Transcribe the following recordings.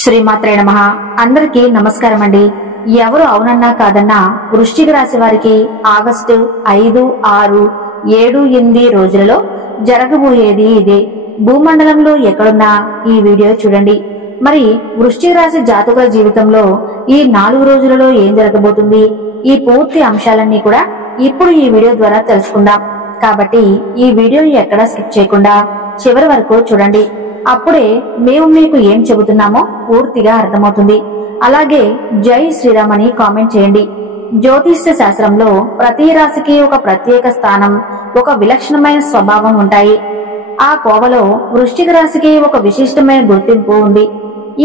శ్రీమాత్రే నమః. అందరికీ నమస్కారం అండి. ఎవరు అవునన్నా కాదన్నా వృశ్చిక రాశి వారికి ఆగస్టు 5, 6, 7, 8 రోజులలో జరగబోయేది ఇదే. భూమండలంలో ఎక్కడున్నా ఈ వీడియో చూడండి. మరి వృశ్చిక రాశి జాతకుల జీవితంలో ఈ 4 రోజులలో ఏం జరగబోతుంది, ఈ పూర్తి అంశాలన్నీ కూడా ఇప్పుడు ఈ వీడియో ద్వారా తెలుసుకుందాం. కాబట్టి ఈ వీడియోని ఎక్కడా స్కిప్ చేయకుండా చివరి వరకు చూడండి. అప్పుడే మేము మీకు ఏం చెబుతున్నామో పూర్తిగా అర్థమవుతుంది. అలాగే జై శ్రీరామ్ అని కామెంట్ చేయండి. జ్యోతిష్య శాస్త్రంలో ప్రతి రాశికి ఒక ప్రత్యేక స్థానం, ఒక విలక్షణమైన స్వభావం ఉంటాయి. ఆ కోవలో వృశ్చిక రాశికి ఒక విశిష్టమైన గుర్తింపు ఉంది.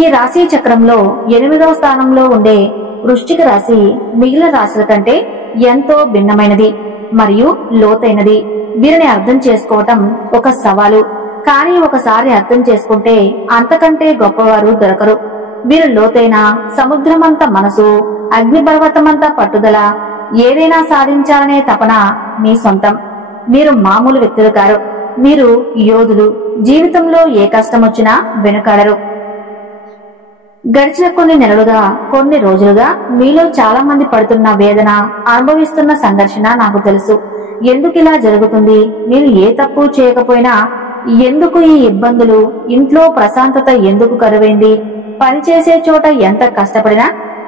ఈ రాశి చక్రంలో 8వ స్థానంలో ఉండే వృశ్చిక రాశి మిగిలిన రాశుల కంటే ఎంతో భిన్నమైనది మరియు లోతైనది. వీరిని అర్థం చేసుకోవటం ఒక సవాలు. కానీ ఒకసారి అర్థం చేసుకుంటే అంతకంటే గొప్పవారు దొరకరు. వీరు లోతైన సముద్రమంత మనసు, అగ్నిపర్వతమంత పట్టుదల, ఏదైనా సాధించాలనే తపన మీ సొంతం. మీరు మామూలు వ్యక్తులు కారు. మీరు యోధులు. జీవితంలో ఏ కష్టం వచ్చినా వెనుకాడరు. గడిచిన కొన్ని నెలలుగా, కొన్ని రోజులుగా మీలో చాలా మంది పడుతున్న వేదన, అనుభవిస్తున్న సంఘర్షణ నాకు తెలుసు. ఎందుకు ఇలా జరుగుతుంది, నేను ఏ తప్పు చేయకపోయినా ఎందుకు ఈ ఇబ్బందులు, ఇంట్లో ప్రశాంతత ఎందుకు కరువైంది, పనిచేసే చోట ఎంత కష్టపడినా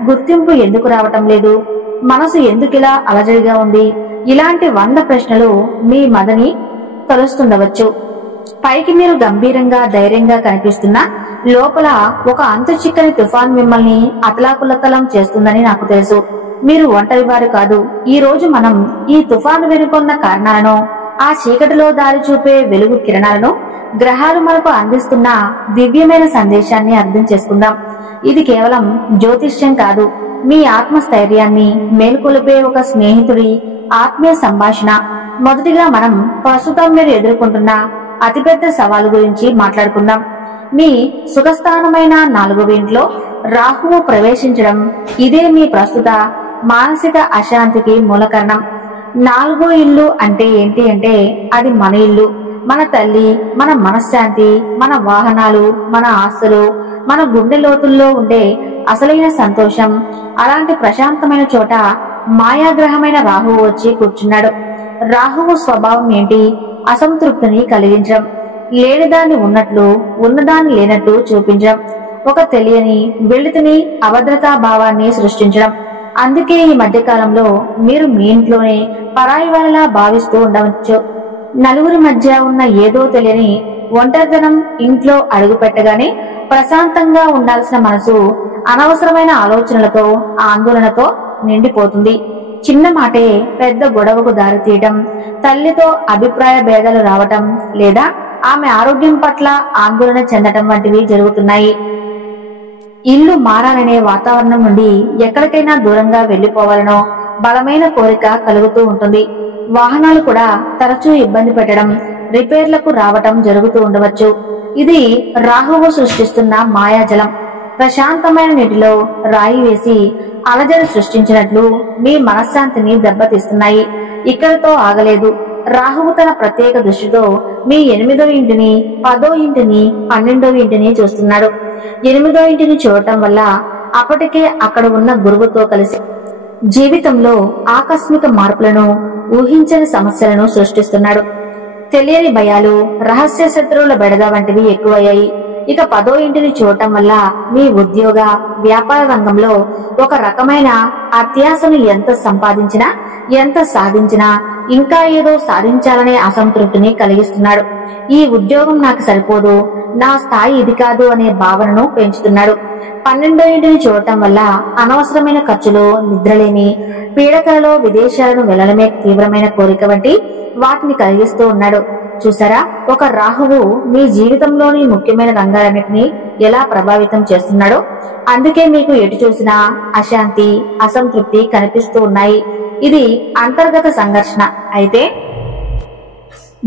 గుర్తింపు ఎందుకు రావటం లేదు, మనసు ఎందుకిలా అలజడిగా ఉంది, ఇలాంటి 100 ప్రశ్నలు మీ మదిని తలుస్తుండవచ్చు. పైకి మీరు గంభీరంగా, ధైర్యంగా కనిపిస్తున్నా లోపల ఒక అంతు చిక్కని తుఫాన్ మిమ్మల్ని అతలాకులతలం చేస్తుందని నాకు తెలుసు. మీరు ఒంటరి వారు కాదు. ఈ రోజు మనం ఈ తుఫాను వెనుకొన్న కారణాలను, ఆ చీకటిలో దారి చూపే వెలుగు కిరణాలను, గ్రహాలు మనకు అందిస్తున్న దివ్యమైన సందేశాన్ని అర్థం చేసుకుందాం. ఇది కేవలం జ్యోతిష్యం కాదు, మీ ఆత్మస్థైర్యాన్ని మేల్కొలిపే ఒక స్నేహితుడి ఆత్మీయ సంభాషణ. మొదటిగా మనం ప్రస్తుతం మీరు ఎదుర్కొంటున్న అతిపెద్ద సవాలు గురించి మాట్లాడుకుందాం. మీ సుఖస్థానమైన 4వ ఇంట్లో రాహువు ప్రవేశించడం. ఇదే మీ ప్రస్తుత మానసిక అశాంతికి మూల కారణం. 4వ ఇల్లు అంటే ఏంటి అంటే అది మన ఇల్లు, మన తల్లి, మన మనశ్శాంతి, మన వాహనాలు, మన ఆస్తులు, మన గుండె లోతుల్లో ఉండే అసలైన సంతోషం. అలాంటి ప్రశాంతమైన చోట మాయాగ్రహమైన రాహువు వచ్చి కూర్చున్నాడు. రాహువు స్వభావం ఏంటి? అసంతృప్తిని కలిగించడం, లేనిదాన్ని ఉన్నట్లు, ఉన్నదాన్ని లేనట్టు చూపించడం, ఒక తెలియని వెలితిని, అభద్రతా భావాన్ని సృష్టించడం. అందుకే ఈ మధ్య కాలంలో మీరు మీ ఇంట్లోనే పరాయి వాళ్ళలా భావిస్తూ ఉండవచ్చు. నలుగురి మధ్య ఉన్న ఏదో తెలియని ఒంటరితనం ఇంట్లో అడుగు పెట్టగానే ప్రశాంతంగా ఉండాల్సిన మనసు అనవసరమైన ఆలోచనలతో, ఆందోళనతో నిండిపోతుంది. చిన్న మాటే పెద్ద గొడవకు దారితీయటం, తల్లితో అభిప్రాయ భేదాలు రావటం, లేదా ఆమె ఆరోగ్యం పట్ల ఆందోళన చెందటం వంటివి జరుగుతున్నాయి. ఇల్లు మారాలనే వాతావరణం నుండి ఎక్కడికైనా దూరంగా వెళ్లిపోవాలనో బలమైన కోరిక కలుగుతూ ఉంటుంది. వాహనాలు కూడా తరచూ ఇబ్బంది పెట్టడం, రిపేర్లకు రావటం జరుగుతూ ఉండవచ్చు. ఇది రాహువు సృష్టిస్తున్న మాయాజలం. ప్రశాంతమైన నీటిలో రాయి వేసి అలజడి సృష్టించినట్లు మీ మనశ్శాంతిని దెబ్బతీస్తున్నాయి. ఇక్కడితో ఆగలేదు. రాహువు తన ప్రత్యేక దృష్టితో మీ 8వ ఇంటిని, 10వ ఇంటిని, 12వ ఇంటిని చూస్తున్నాడు. 8వ ఇంటిని చూడటం వల్ల అప్పటికే అక్కడ ఉన్న గురువుతో కలిసి జీవితంలో ఆకస్మిక మార్పులను, ఊహించని సమస్యలను సృష్టిస్తున్నాడు. తెలియని భయాలు, రహస్య శత్రువుల బెడద వంటివి ఎక్కువయ్యాయి. ఇక 10వ ఇంటిని చూడటం వల్ల మీ ఉద్యోగ, వ్యాపార రంగంలో ఒక రకమైన అత్యాశను ఎంత సంపాదించినా, ఎంత సాధించినా ఇంకా ఏదో సాధించాలనే అసంతృప్తిని కలిగిస్తున్నాడు. ఈ ఉద్యోగం నాకు సరిపోదు, నా స్థాయి ఇది కాదు అనే భావనను పెంచుతున్నాడు. 12వ ఇంటిని చూడటం వల్ల అనవసరమైన ఖర్చులు, నిద్రలేమి, పీడకలలో, విదేశాలను వెళ్లడమే తీవ్రమైన కోరిక వంటి వాటిని కలిగిస్తూ ఉన్నాడు. చూసారా, ఒక రాహువు మీ జీవితంలోని ముఖ్యమైన రంగాలన్నింటినీ ఎలా ప్రభావితం చేస్తున్నాడో. అందుకే మీకు ఎటు చూసినా అశాంతి, అసంతృప్తి కనిపిస్తూ ఉన్నాయి. ఇది అంతర్గత సంఘర్షణ. అయితే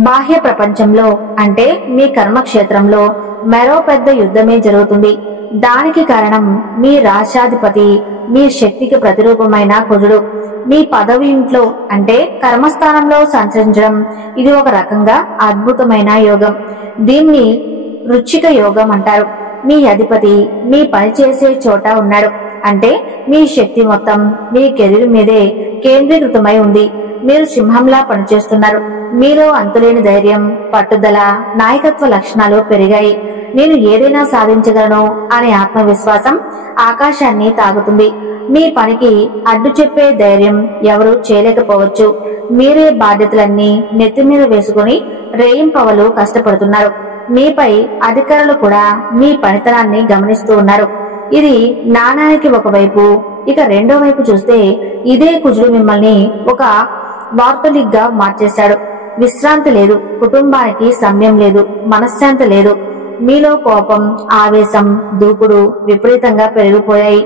బాహ్య ప్రపంచంలో అంటే మీ కర్మక్షేత్రంలో మరో పెద్ద యుద్ధమే జరుగుతుంది. దానికి కారణం మీ రాశాధిపతి, మీ శక్తికి ప్రతిరూపమైన కుజుడు మీ 10వ ఇంట్లో అంటే కర్మస్థానంలో సంచరించడం. ఇది ఒక రకంగా అద్భుతమైన యోగం. దీన్ని వృశ్చిక యోగం అంటారు. మీ అధిపతి మీ పని చేసే చోట ఉన్నాడు. అంటే మీ శక్తి మొత్తం మీ కెరీర్ మీదే కేంద్రీకృతమై ఉంది. మీరు సింహంలా పనిచేస్తున్నారు. మీలో అంతులేని ధైర్యం, పట్టుదల, నాయకత్వ లక్షణాలు పెరిగాయి. నేను ఏదైనా సాధించగలను అనే ఆత్మవిశ్వాసం ఆకాశాన్ని తాకుతుంది. మీ పనికి అడ్డు చెప్పే ధైర్యం ఎవరూ చేయలేకపోవచ్చు. మీరే బాధ్యతలన్నీ నెత్తిమీద వేసుకుని రేయింపవలు కష్టపడుతున్నారు. మీపై అధికారులు కూడా మీ పనితనాన్ని గమనిస్తూ ఉన్నారు. ఇది నాణానికి ఒకవైపు. ఇక రెండో వైపు చూస్తే ఇదే కుజుడు మిమ్మల్ని ఒక వార్తలిక్ గా మార్చేశాడు. విశ్రాంతి లేదు, కుటుంబానికి సమయం లేదు, మనశ్శాంతి లేదు. మీలో కోపం, ఆవేశం, దూకుడు విపరీతంగా పెరిగిపోయాయి.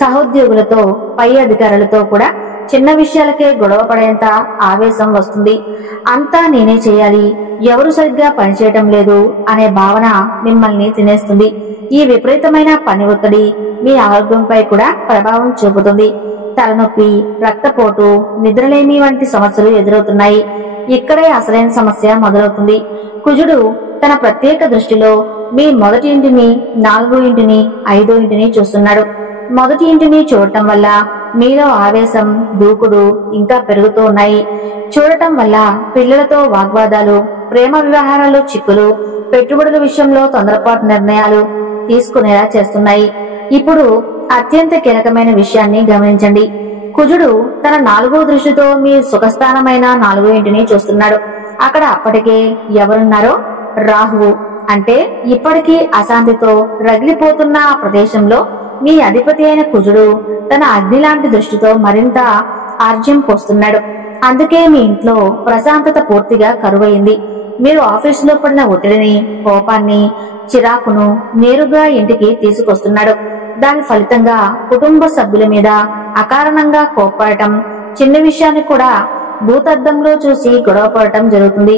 సహోద్యోగులతో, పై అధికారులతో కూడా చిన్న విషయాలకే గొడవ పడేంత ఆవేశం వస్తుంది. అంతా నేనే చేయాలి, ఎవరు సరిగ్గా పనిచేయటం లేదు అనే భావన మిమ్మల్ని తినేస్తుంది. ఈ విపరీతమైన పని ఒత్తిడి మీ ఆరోగ్యంపై కూడా ప్రభావం చూపుతుంది. తలనొప్పి, రక్తపోటు, నిద్రలేమి వంటి సమస్యలు ఎదురవుతున్నాయి. ఇక్కడే అసలైన సమస్య మొదలవుతుంది. కుజుడు తన ప్రత్యేక దృష్టిలో మీ మొదటి ఇంటిని, 4వ ఇంటిని, 5వ ఇంటిని చూస్తున్నాడు. మొదటి ఇంటిని చూడటం వల్ల మీలో ఆవేశం, దూకుడు ఇంకా పెరుగుతూ ఉన్నాయి. చూడటం వల్ల పిల్లలతో వాగ్వాదాలు, ప్రేమ వ్యవహారాలు చిక్కులు, పెట్టుబడుల విషయంలో తొందరపాటు నిర్ణయాలు తీసుకునేలా చేస్తున్నాయి. ఇప్పుడు అత్యంత కీలకమైన విషయాన్ని గమనించండి. కుజుడు తన 4వ దృష్టితో మీ సుఖస్థానమైన 4వ ఇంటిని చూస్తున్నాడు. అక్కడ అప్పటికే ఎవరున్నారో రాహువు. అంటే ఇప్పటికీ అశాంతితో రగిలిపోతున్న ఆ ప్రదేశంలో మీ అధిపతి అయిన కుజుడు తన అగ్ని లాంటి దృష్టితో మరింత ఆర్జ్యం పోస్తున్నాడు. అందుకే మీ ఇంట్లో ప్రశాంతత పూర్తిగా కరువైంది. మీరు ఆఫీసులో పడిన ఒత్తిడిని, కోపాన్ని, చిరాకును నేరుగా ఇంటికి తీసుకొస్తున్నాడు. దాని ఫలితంగా కుటుంబ సభ్యుల మీద అకారణంగా కోప్పడటం, చిన్న విషయాన్ని కూడా భూతద్దంలో చూసి గొడవపడటం జరుగుతుంది.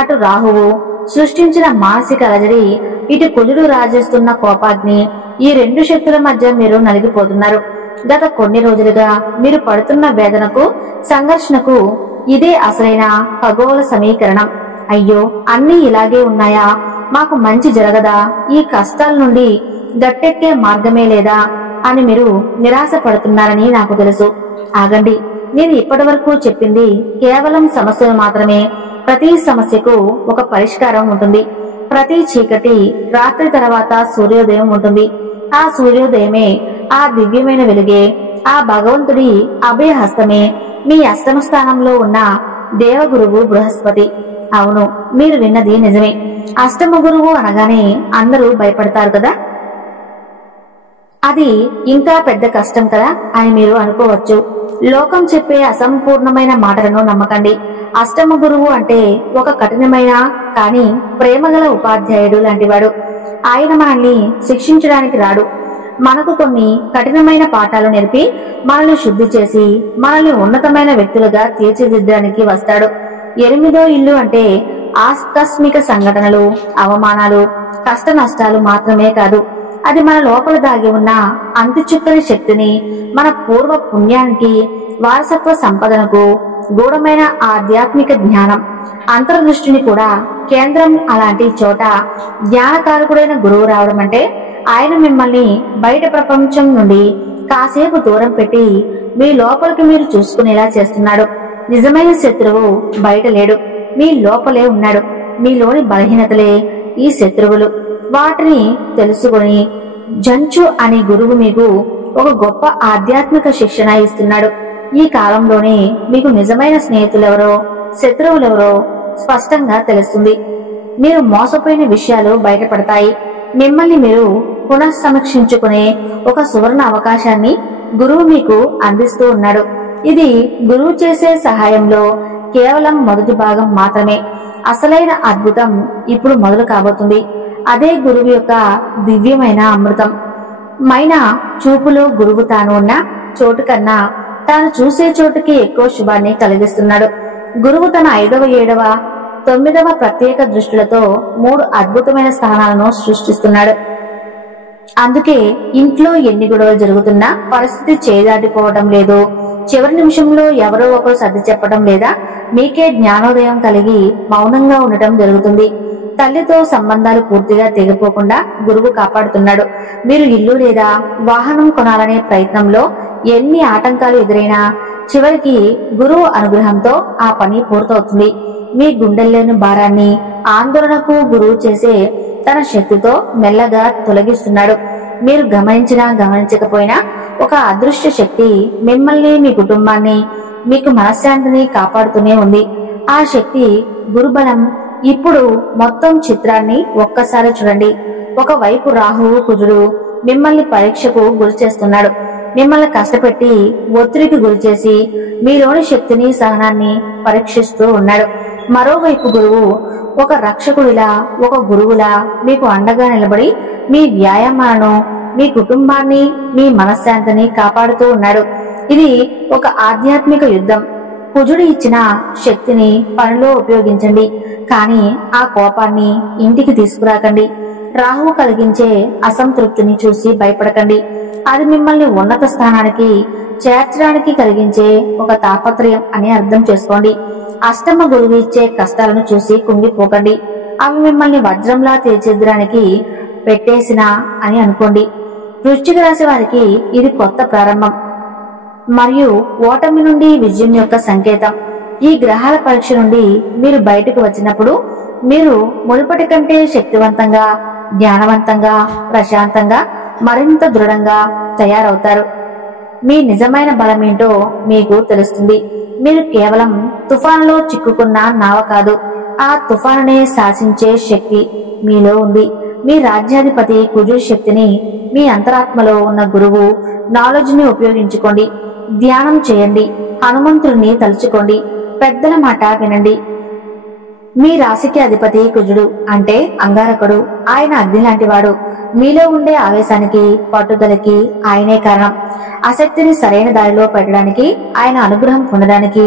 అటు రాహువు సృష్టించిన మానసిక అలజడి, ఇటు కుజుడు రాజేస్తున్న కోపాగ్ని, ఈ రెండు శక్తుల మధ్య మీరు నలిగిపోతున్నారు. గత కొన్ని రోజులుగా మీరు పడుతున్న వేదనకు, సంఘర్షణకు ఇదే అసలైన ఖగోళ సమీకరణం. అయ్యో, అన్నీ ఇలాగే ఉన్నాయా? మాకు మంచి జరగదా? ఈ కష్టాల నుండి గట్టెక్కే మార్గమే లేదా అని మీరు నిరాశ పడుతున్నారని నాకు తెలుసు. ఆగండి, నేను ఇప్పటి వరకు చెప్పింది కేవలం సమస్యలు మాత్రమే. ప్రతి సమస్యకు ఒక పరిష్కారం ఉంటుంది. ప్రతి చీకటి రాత్రి తర్వాత సూర్యోదయం ఉంటుంది. ఆ సూర్యోదయమే, ఆ దివ్యమైన వెలుగే, ఆ భగవంతుడి అభయహస్తమే మీ అష్టమ స్థానంలో ఉన్న దేవగురువు బృహస్పతి. అవును, మీరు విన్నది నిజమే. అష్టమ గురువు అనగానే అందరూ భయపడతారు కదా. అది ఇంకా పెద్ద కష్టం కదా అని మీరు అనుకోవచ్చు. లోకం చెప్పే అసంపూర్ణమైన మాటలను నమ్మకండి. అష్టమ గురువు అంటే ఒక కఠినమైన కానీ ప్రేమగల ఉపాధ్యాయుడు లాంటివాడు. ఆయన మనల్ని శిక్షించడానికి రాడు. మనకు కొన్ని కఠినమైన పాఠాలు నేర్పి మనల్ని శుద్ధి చేసి మనల్ని ఉన్నతమైన వ్యక్తులుగా తీర్చిదిద్దడానికి వస్తాడు. 8వ ఇల్లు అంటే ఆకస్మిక సంఘటనలు, అవమానాలు, కష్ట నష్టాలు మాత్రమే కాదు. అది మన లోపల దాగి ఉన్న అంతుచుక్కని శక్తిని, మన పూర్వ పుణ్యానికి, వారసత్వ సంపదనకు, గూఢమైన ఆధ్యాత్మిక జ్ఞానం, అంతర్దృష్టిని కూడా కేంద్రం. అలాంటి చోట జ్ఞానకారకుడైన గురువు రావడం అంటే ఆయన మిమ్మల్ని బయట ప్రపంచం నుండి కాసేపు దూరం పెట్టి మీ లోపలికి మీరు చూసుకునేలా చేస్తున్నాడు. నిజమైన శత్రువు బయట లేడు, మీ లోపలే ఉన్నాడు. మీలోని బలహీనతలే ఈ శత్రువులు. వాటిని తెలుసుకుని జంచు అనే గురువు మీకు ఒక గొప్ప ఆధ్యాత్మిక శిక్షణ ఇస్తున్నాడు. ఈ కాలంలోనే మీకు నిజమైన స్నేహితులెవరో, శత్రువులెవరో స్పష్టంగా తెలుస్తుంది. మీరు మోసపోయిన విషయాలు బయటపడతాయి. మిమ్మల్ని మీరు పునఃసమీక్షించుకునే ఒక సువర్ణ అవకాశాన్ని గురువు మీకు అందిస్తూ ఉన్నాడు. ఇది గురువు చేసే సహాయంలో కేవలం మొదటి భాగం మాత్రమే. అసలైన అద్భుతం ఇప్పుడు మొదలు కాబోతుంది. అదే గురువు యొక్క దివ్యమైన అమృతం. మైన చూపులో గురువు తాను ఉన్న చోటు కన్నా తాను చూసే చోటుకి ఎక్కువ శుభాన్ని కలిగిస్తున్నాడు. గురువు తన 5వ, 7వ, 9వ ప్రత్యేక దృష్టిలతో 3 అద్భుతమైన స్థానాలను సృష్టిస్తున్నాడు. అందుకే ఇంట్లో ఎన్ని గొడవలు జరుగుతున్నా పరిస్థితి చేదాటిపోవడం లేదు. చివరి నిమిషంలో ఎవరో ఒకరు సర్ది చెప్పడం లేదా మీకే జ్ఞానోదయం కలిగి మౌనంగా ఉండటం జరుగుతుంది. తల్లితో సంబంధాలు పూర్తిగా తెగిపోకుండా గురువు కాపాడుతున్నాడు. మీరు ఇల్లు లేదా వాహనం కొనాలనే ప్రయత్నంలో ఎన్ని ఆటంకాలు ఎదురైనా చివరికి గురువు అనుగ్రహంతో ఆ పని పూర్తవుతుంది. మీ గుండెల్లోని భారాన్ని, ఆందోళనకు గురువు చేసే తన శక్తితో మెల్లగా తొలగిస్తున్నాడు. మీరు గమనించినా గమనించకపోయినా ఒక అదృశ్య శక్తి మిమ్మల్ని, మీ కుటుంబాన్ని, మీకు మనశ్శాంతిని కాపాడుతూనే ఉంది. ఆ శక్తి గురుబలం. ఇప్పుడు మొత్తం చిత్రాన్ని ఒక్కసారి చూడండి. ఒకవైపు రాహువు, కుజుడు మిమ్మల్ని పరీక్షకు గురి చేస్తున్నాడు. మిమ్మల్ని కష్టపెట్టి ఒత్తిడికి గురిచేసి మీలోని శక్తిని, సహనాన్ని పరీక్షిస్తూ ఉన్నాడు. మరోవైపు గురువు ఒక రక్షకుడిలా, ఒక గురువులా మీకు అండగా నిలబడి మీ వ్యాయామాలను, మీ కుటుంబాన్ని, మీ మనశ్శాంతిని కాపాడుతూ ఉన్నాడు. ఇది ఒక ఆధ్యాత్మిక యుద్ధం. కుజుడు ఇచ్చిన శక్తిని పనిలో ఉపయోగించండి, కానీ ఆ కోపాన్ని ఇంటికి తీసుకురాకండి. రాహువు కలిగించే అసంతృప్తిని చూసి భయపడకండి. అది మిమ్మల్ని ఉన్నత స్థానానికి చేర్చడానికి కలిగించే ఒక తాపత్రయం అని అర్థం చేసుకోండి. అష్టమ గురువు ఇచ్చే కష్టాలను చూసి కుంగిపోకండి. అవి మిమ్మల్ని వజ్రంలా తీర్చిదిద్దడానికి పెట్టేసినా అని అనుకోండి. వృశ్చిక రాశి వారికి ఇది కొత్త ప్రారంభం మరియు ఓటమి నుండి విజయం యొక్క సంకేతం. ఈ గ్రహాల పరీక్ష నుండి మీరు బయటకు వచ్చినప్పుడు మీరు మునుపటి కంటే శక్తివంతంగా, జ్ఞానవంతంగా, ప్రశాంతంగా, మరింత దృఢంగా తయారవుతారు. మీ నిజమైన బలమేంటో మీకు తెలుస్తుంది. మీరు కేవలం తుఫానులో చిక్కుకున్న నావ కాదు, ఆ తుఫానునే శాసించే శక్తి మీలో ఉంది. మీ రాజ్యాధిపతి కుజుడి శక్తిని, మీ అంతరాత్మలో ఉన్న గురువు నాలెడ్జ్ ని ఉపయోగించుకోండి. ధ్యానం చేయండి, హనుమంతుడిని తలుచుకోండి, పెద్దల మాట వినండి. మీ రాశికి అధిపతి కుజుడు అంటే అంగారకుడు. ఆయన అగ్ని లాంటి వాడు. మీలో ఉండే ఆవేశానికి, పట్టుదలకి ఆయనే కారణం. ఆసక్తిని సరైన దారిలో పెట్టడానికి, ఆయన అనుగ్రహం పొందడానికి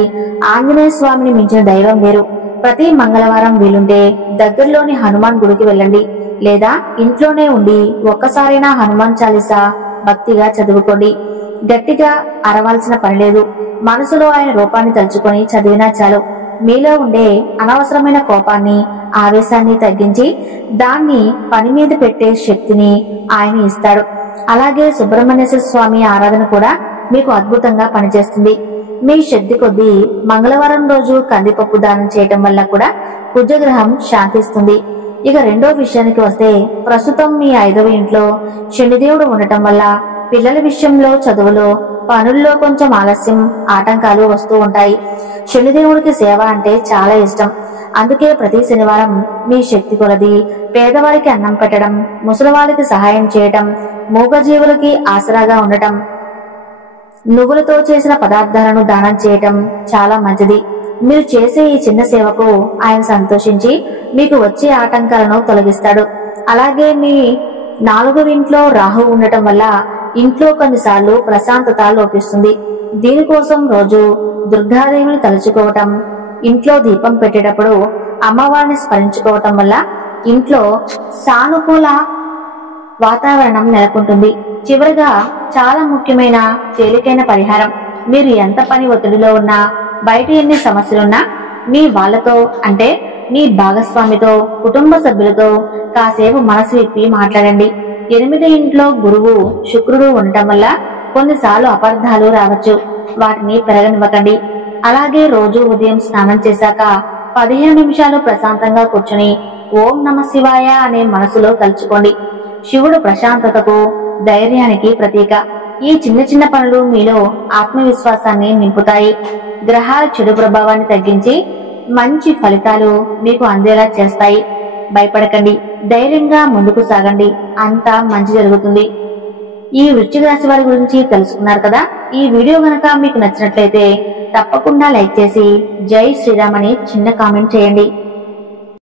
ఆంజనేయ స్వామిని మించిన దైవం వేరు. ప్రతి మంగళవారం వీలుంటే దగ్గరలోని హనుమాన్ గుడికి వెళ్ళండి, లేదా ఇంట్లోనే ఉండి ఒక్కసారైనా హనుమాన్ చాలీసా భక్తిగా చదువుకోండి. గట్టిగా అరవాల్సిన పని లేదు. మనసులో ఆయన రూపాన్ని తలుచుకొని చదివినా చాలు. మీలో ఉండే అనవసరమైన కోపాన్ని, ఆవేశాన్ని తగ్గించి దాన్ని పని మీద పెట్టే శక్తిని ఆయన ఇస్తాడు. అలాగే సుబ్రహ్మణ్యేశ్వర స్వామి ఆరాధన కూడా మీకు అద్భుతంగా పనిచేస్తుంది. మీ శక్తి కొద్దీ మంగళవారం రోజు కందిపప్పు దానం చేయటం వల్ల కూడా కుజగ్రహం శాంతిస్తుంది. ఇక రెండో విషయానికి వస్తే, ప్రస్తుతం మీ 5వ ఇంట్లో శనిదేవుడు ఉండటం వల్ల పిల్లల విషయంలో, చదువులో, పనుల్లో కొంచెం ఆలస్యం, ఆటంకాలు వస్తూ ఉంటాయి. శనిదేవుడికి సేవ అంటే చాలా ఇష్టం. అందుకే ప్రతి శనివారం మీ శక్తి కొలది పేదవారికి అన్నం పెట్టడం, ముసలివారికి సహాయం చేయటం, మూగజీవులకి ఆసరాగా ఉండటం, నువ్వులతో చేసిన పదార్థాలను దానం చేయటం చాలా మంచిది. మీరు చేసే ఈ చిన్న సేవకు ఆయన సంతోషించి మీకు వచ్చే ఆటంకాలను తొలగిస్తాడు. అలాగే మీ 4వ ఇంట్లో రాహు ఉండటం వల్ల ఇంట్లో కొన్నిసార్లు ప్రశాంతత లోపిస్తుంది. దీనికోసం రోజు దుర్గాదేవిని తలుచుకోవటం, ఇంట్లో దీపం పెట్టేటప్పుడు అమ్మవారిని స్మరించుకోవటం వల్ల ఇంట్లో సానుకూల వాతావరణం నెలకొంటుంది. చివరిగా చాలా ముఖ్యమైన తేలికైన పరిహారం. మీరు ఎంత పని ఒత్తిడిలో ఉన్నా, బయట ఎన్ని సమస్యలున్నా మీ వాళ్ళతో అంటే మీ భాగస్వామితో, కుటుంబ సభ్యులతో కాసేపు మనసు విప్పి మాట్లాడండి. 8వ ఇంట్లో గురువు, శుక్రుడు ఉండటం వల్ల కొన్నిసార్లు అపార్థాలు రావచ్చు. వాటిని పెరగనివ్వకండి. అలాగే రోజు ఉదయం స్నానం చేశాక 15 నిమిషాలు ప్రశాంతంగా కూర్చుని ఓం నమ శివాయ అనే మనసులో తలుచుకోండి. శివుడు ప్రశాంతతకు, ధైర్యానికి ప్రతీక. ఈ చిన్న చిన్న పనులు మీలో ఆత్మవిశ్వాసాన్ని నింపుతాయి. గ్రహాల చెడు ప్రభావాన్ని తగ్గించి మంచి ఫలితాలు మీకు అందేలా చేస్తాయి. భయపడకండి, ధైర్యంగా ముందుకు సాగండి. అంతా మంచి జరుగుతుంది. ఈ వృశ్చిక రాశి వారి గురించి తెలుసుకున్నారు కదా. ఈ వీడియో గనక మీకు నచ్చినట్లయితే తప్పకుండా లైక్ చేసి జై శ్రీరామ్ అని చిన్న కామెంట్ చేయండి.